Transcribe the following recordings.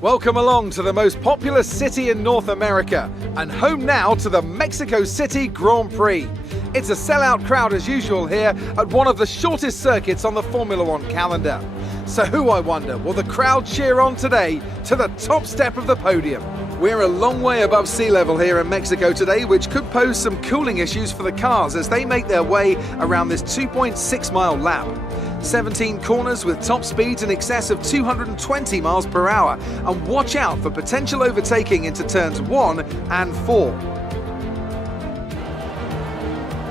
Welcome along to the most popular city in North America and home now to the Mexico City Grand Prix. It's a sellout crowd as usual here at one of the shortest circuits on the Formula One calendar. So who, I wonder, will the crowd cheer on today to the top step of the podium? We're a long way above sea level here in Mexico today, which could pose some cooling issues for the cars as they make their way around this 2.6 mile lap. 17 corners with top speeds in excess of 220 miles per hour, and watch out for potential overtaking into turns 1 and 4.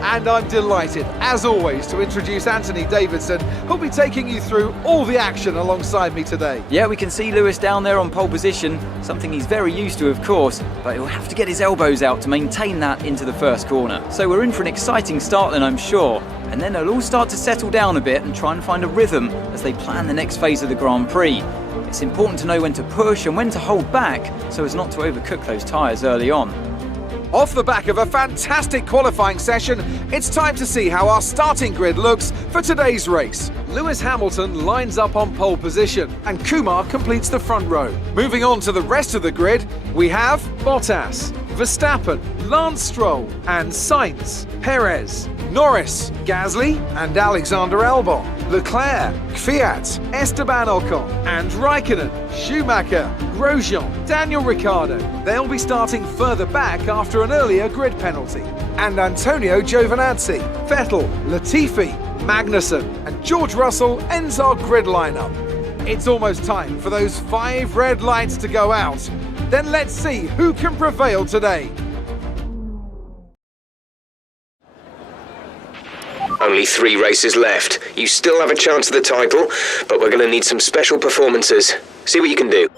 And I'm delighted, as always, to introduce Anthony Davidson, who'll be taking you through all the action alongside me today. Yeah, we can see Lewis down there on pole position, something he's very used to, of course, but he'll have to get his elbows out to maintain that into the first corner. So we're in for an exciting start then, I'm sure. And then they'll all start to settle down a bit and try and find a rhythm as they plan the next phase of the Grand Prix. It's important to know when to push and when to hold back so as not to overcook those tyres early on. Off the back of a fantastic qualifying session, it's time to see how our starting grid looks for today's race. Lewis Hamilton lines up on pole position and Kumar completes the front row. Moving on to the rest of the grid, we have Bottas, Verstappen, Lance Stroll and Sainz, Perez, Norris, Gasly and Alexander Albon, Leclerc, Kvyat, Esteban Ocon and Raikkonen, Schumacher, Grosjean, Daniel Ricciardo. They'll be starting further back after an earlier grid penalty. And Antonio Giovinazzi, Vettel, Latifi, Magnussen and George Russell ends our grid lineup. It's almost time for those 5 red lights to go out. Then let's see who can prevail today. Only 3 races left. You still have a chance at the title, but we're going to need some special performances. See what you can do.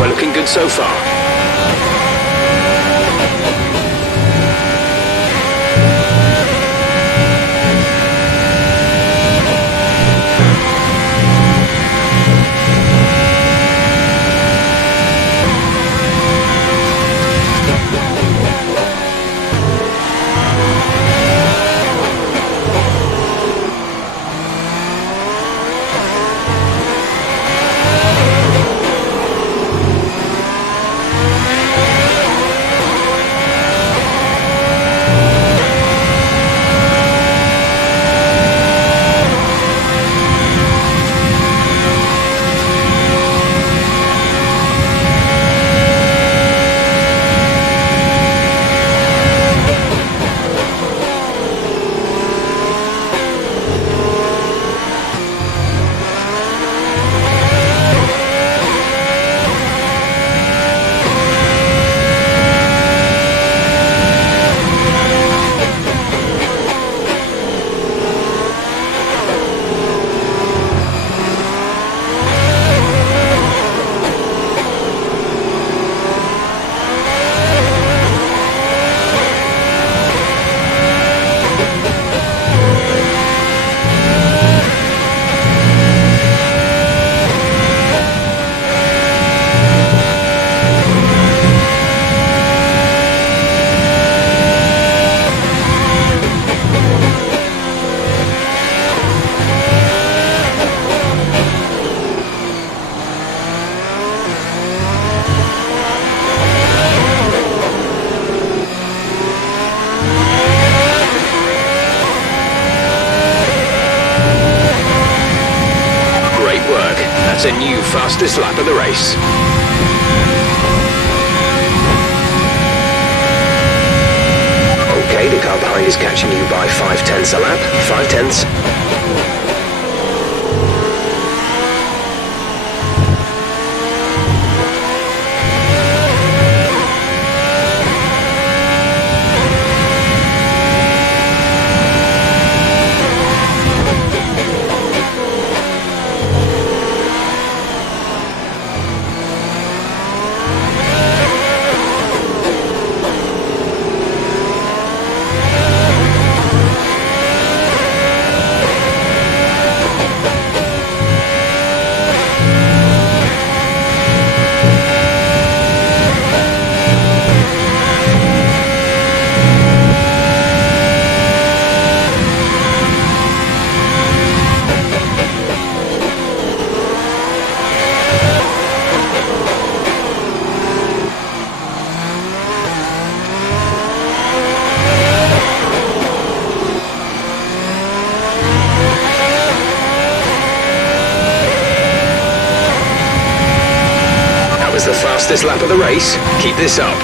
We're looking good so far. That's a new fastest lap of the race. Okay, the car behind is catching you by 5/10 a lap. 5/10. The fastest lap of the race. Keep this up.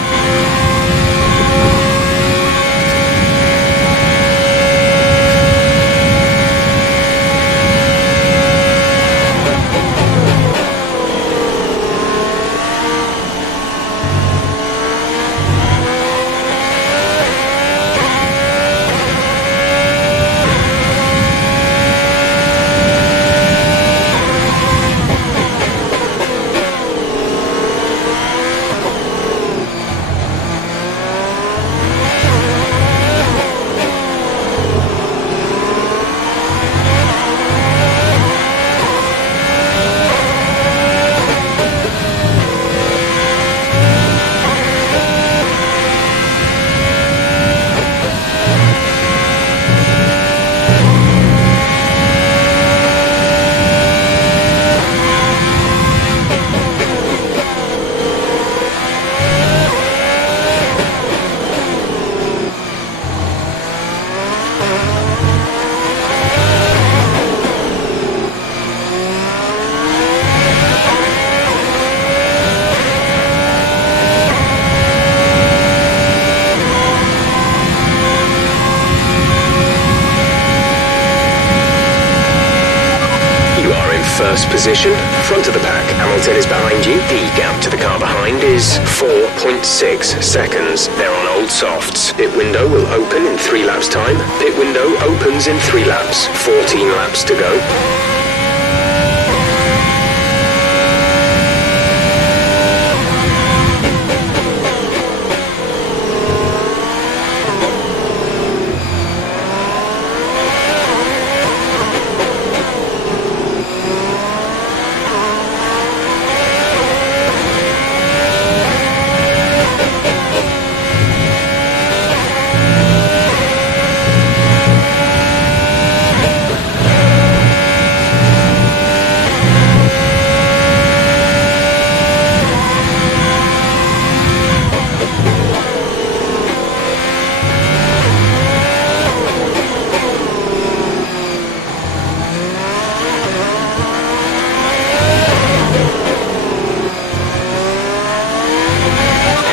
First position, front of the pack. Hamilton is behind you. The gap to the car behind is 4.6 seconds. They're on old softs. Pit window will open in 3 laps time. Pit window opens in 3 laps. 14 laps to go.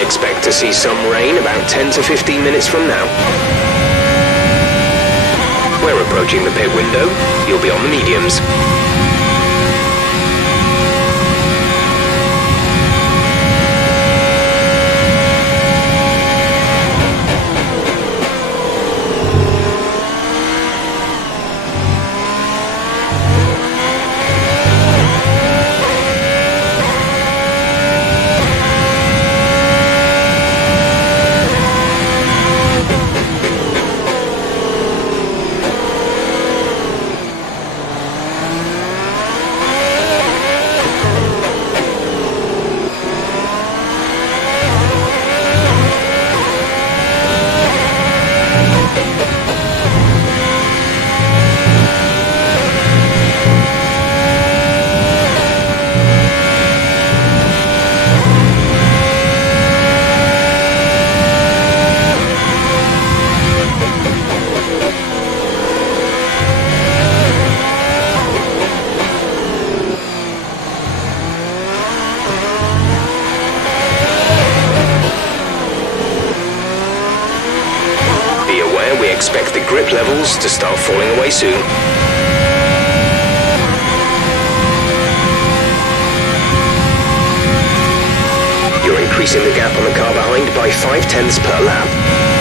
Expect to see some rain about 10 to 15 minutes from now. We're approaching the pit window. You'll be on the mediums. expect the grip levels to start falling away soon. You're increasing the gap on the car behind by 0.5 per lap.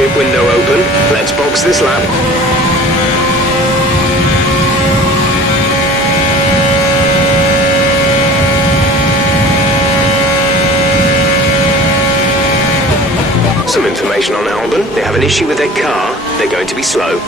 Pit window open. Let's box this lap. Some information on Albon. They have an issue with their car. They're going to be slow.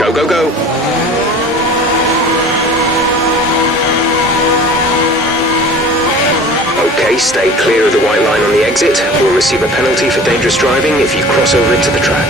Go, go, go. Okay, stay clear of the white line on the exit. We'll receive a penalty for dangerous driving if you cross over into the track.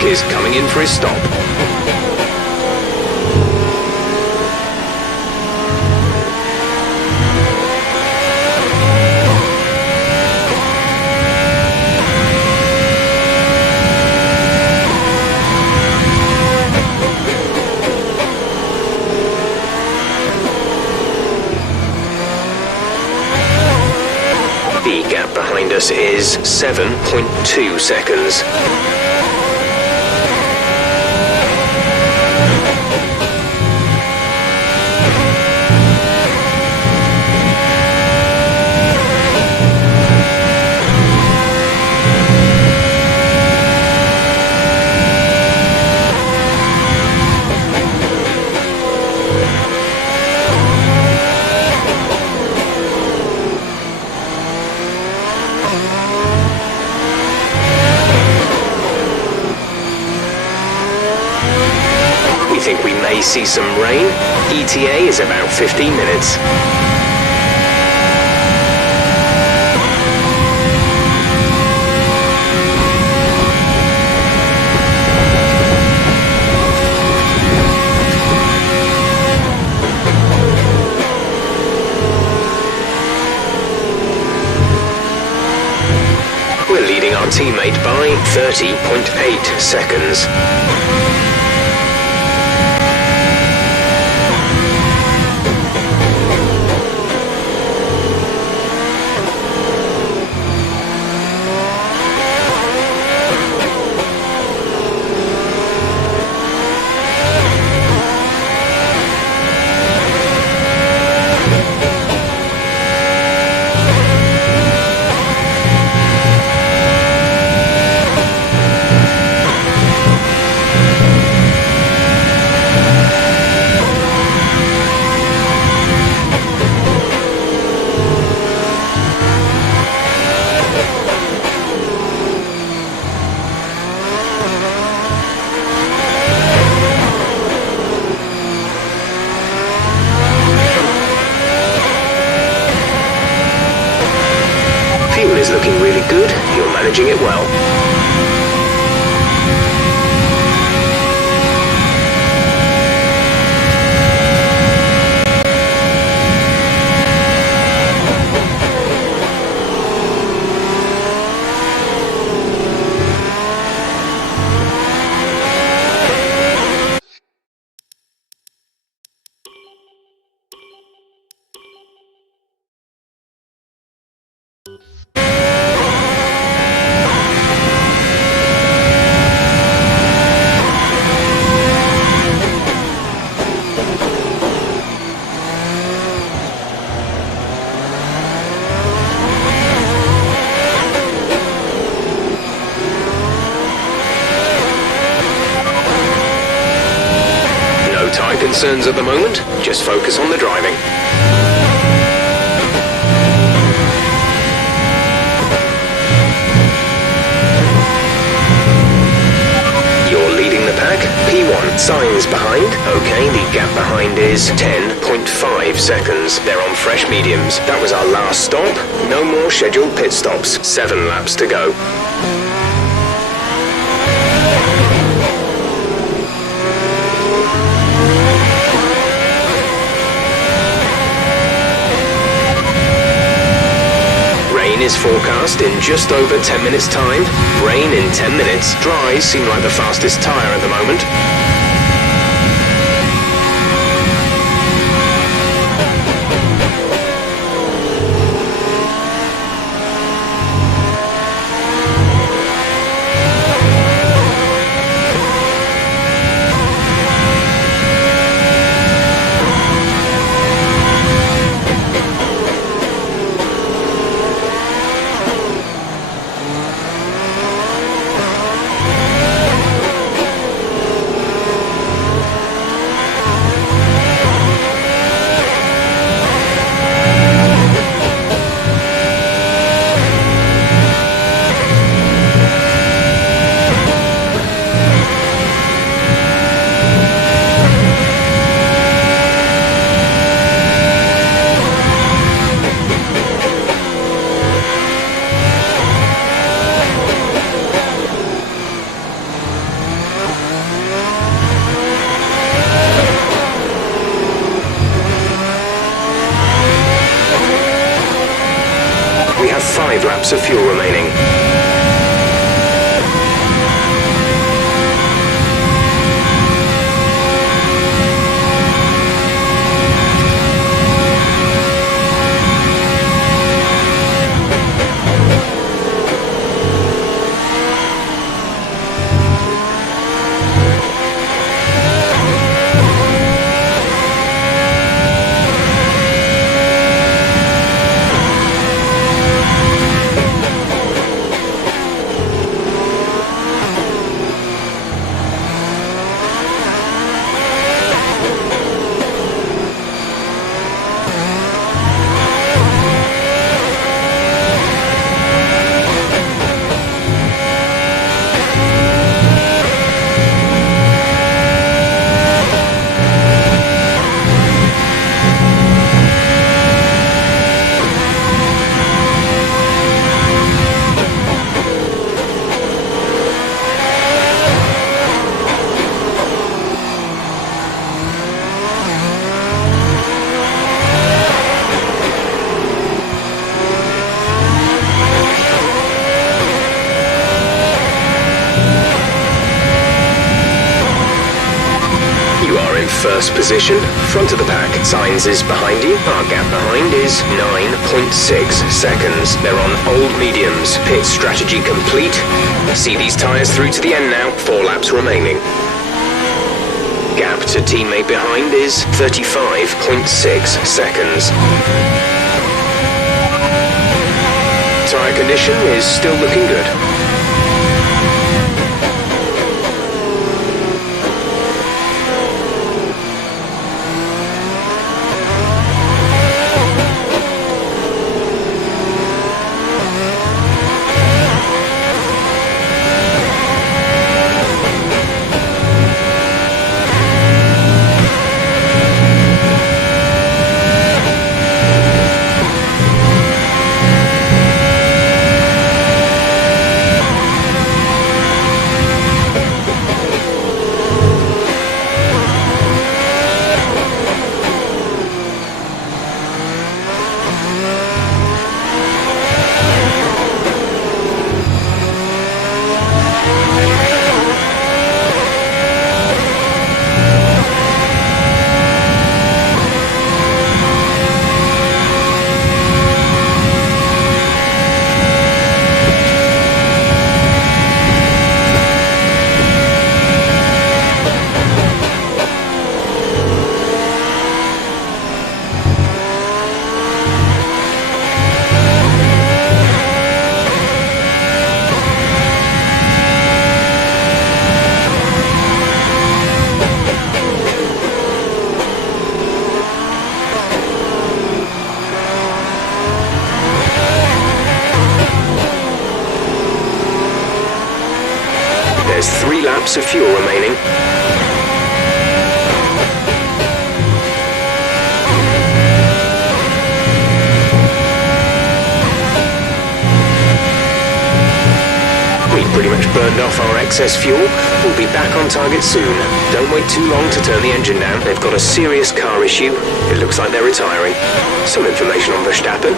Is coming in for his stop. The gap behind fastest is 7.2 seconds. We think we may see some rain. ETA is about 15 minutes. We're leading our teammate by 30.8 seconds. Fuel is looking really good. You're managing it well. No tyre concerns at the moment. Just focus on the driving. You're leading the pack. P1. Signs behind. Okay, the gap behind is 10.5 seconds. They're on fresh mediums. That was our last stop. No more scheduled pit stops. 7 laps to go. Rain is forecast in just over 10 minutes' time. Rain in 10 minutes. Dries seem like the fastest tyre at the moment. We have 5 laps of fuel remaining. first position, front of the pack. Signs is behind you. Our gap behind is 9.6 seconds. They're on old mediums. Pit strategy complete. See these tyres through to the end now. 4 laps remaining. Gap to teammate behind is 35.6 seconds. Tyre condition is still looking good. There's 3 laps of fuel remaining. We've pretty much burned off our excess fuel. We'll be back on target soon. Don't wait too long to turn the engine down. They've got a serious car issue. It looks like they're retiring. Some information on Verstappen.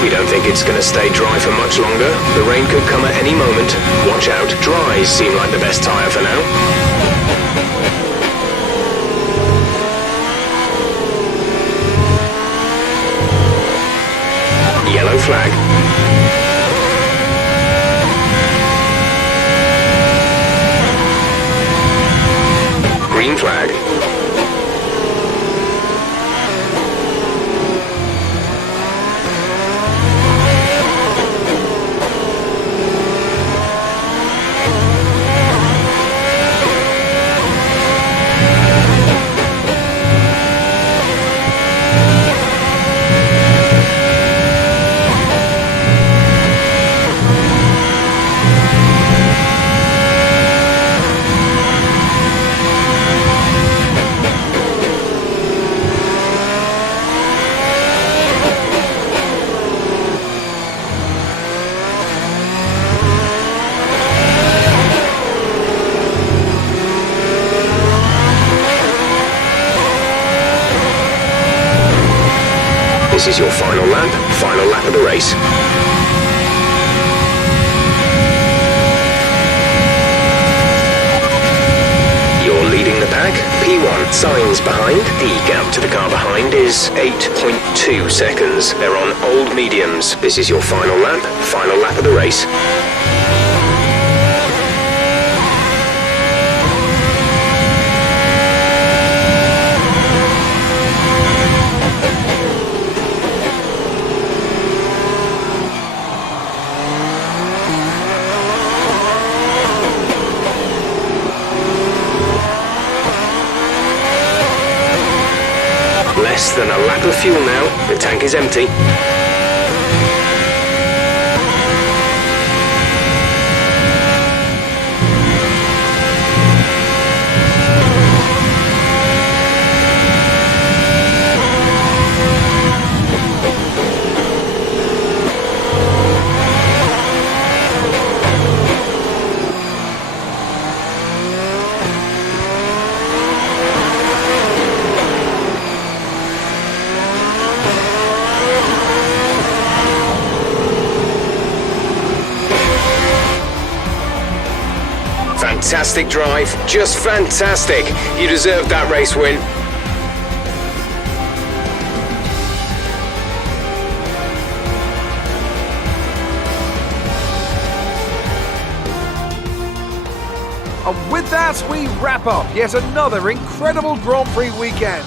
We don't think it's going to stay dry for much longer. The rain could come at any moment. Watch out, dries seem like the best tyre for now. Yellow flag. Green flag. This is your final lap of the race. You're leading the pack, P1. Signs behind. The gap to the car behind is 8.2 seconds. They're on old mediums. This is your final lap of the race. Less than a lap of fuel now. The tank is empty. Fantastic drive, just fantastic. You deserved that race win. And with that, we wrap up yet another incredible Grand Prix weekend.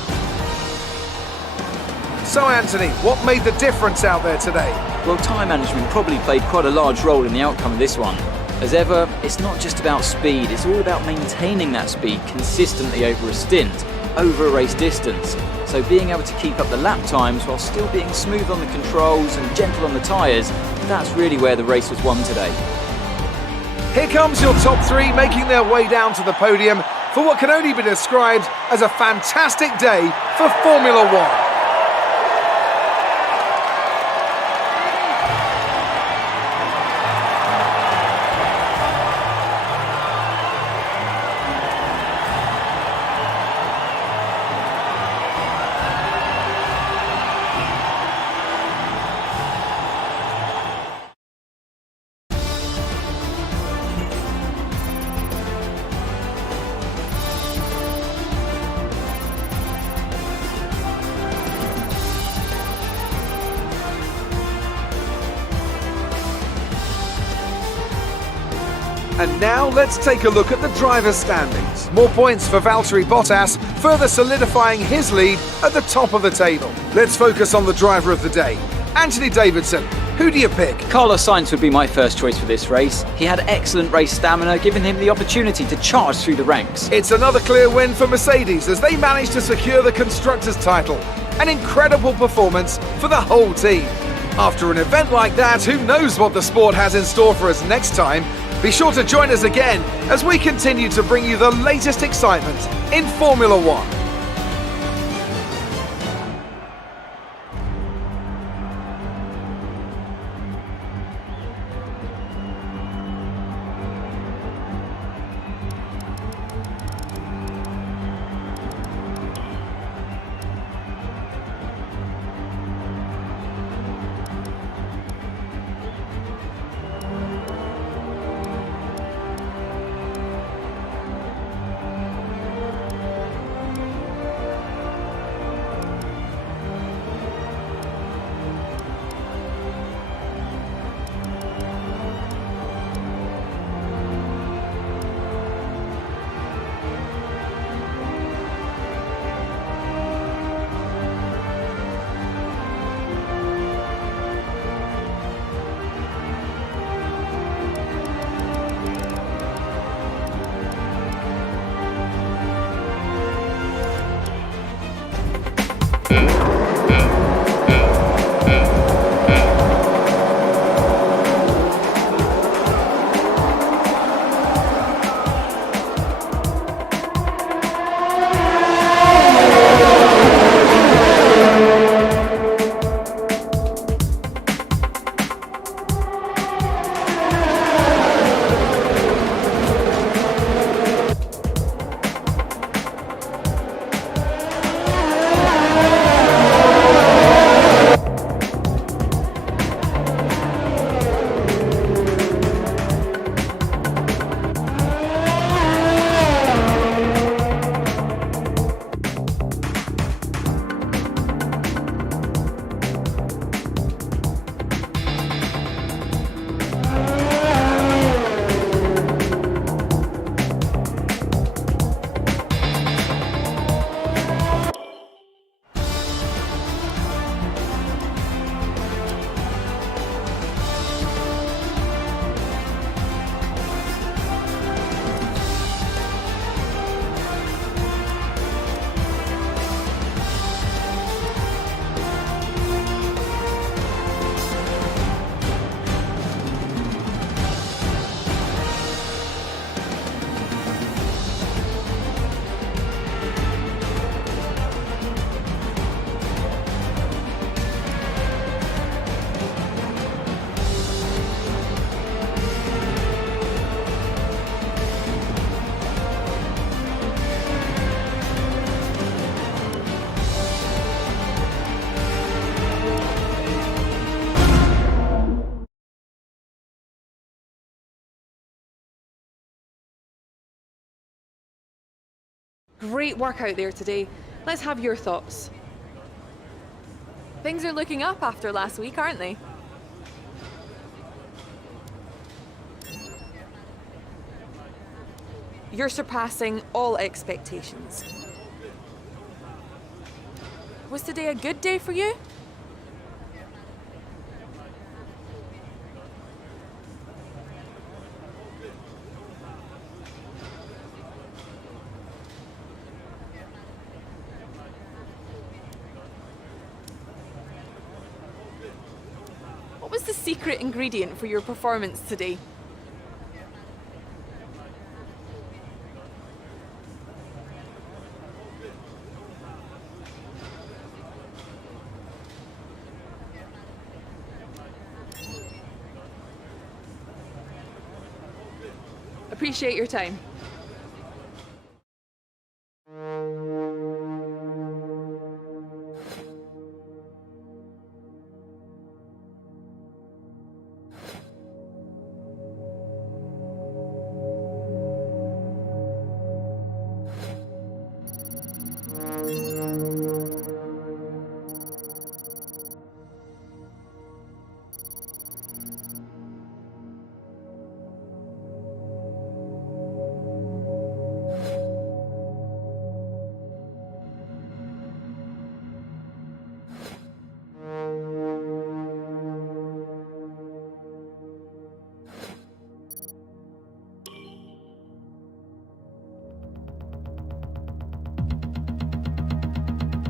So Anthony, what made the difference out there today? Well, time management probably played quite a large role in the outcome of this one. As ever, it's not just about speed, it's all about maintaining that speed consistently over a stint, over a race distance. So being able to keep up the lap times while still being smooth on the controls and gentle on the tyres, that's really where the race was won today. Here comes your top three making their way down to the podium for what can only be described as a fantastic day for Formula One. And now let's take a look at the driver's standings. More points for Valtteri Bottas, further solidifying his lead at the top of the table. Let's focus on the driver of the day. Anthony Davidson, who do you pick? Carlos Sainz would be my first choice for this race. He had excellent race stamina, giving him the opportunity to charge through the ranks. It's another clear win for Mercedes as they managed to secure the Constructors' title. An incredible performance for the whole team. After an event like that, who knows what the sport has in store for us next time? Be sure to join us again as we continue to bring you the latest excitement in Formula One. Great work out there today. Let's have your thoughts. Things are looking up after last week, aren't they? You're surpassing all expectations. Was today a good day for you? What was the secret ingredient for your performance today? Appreciate your time.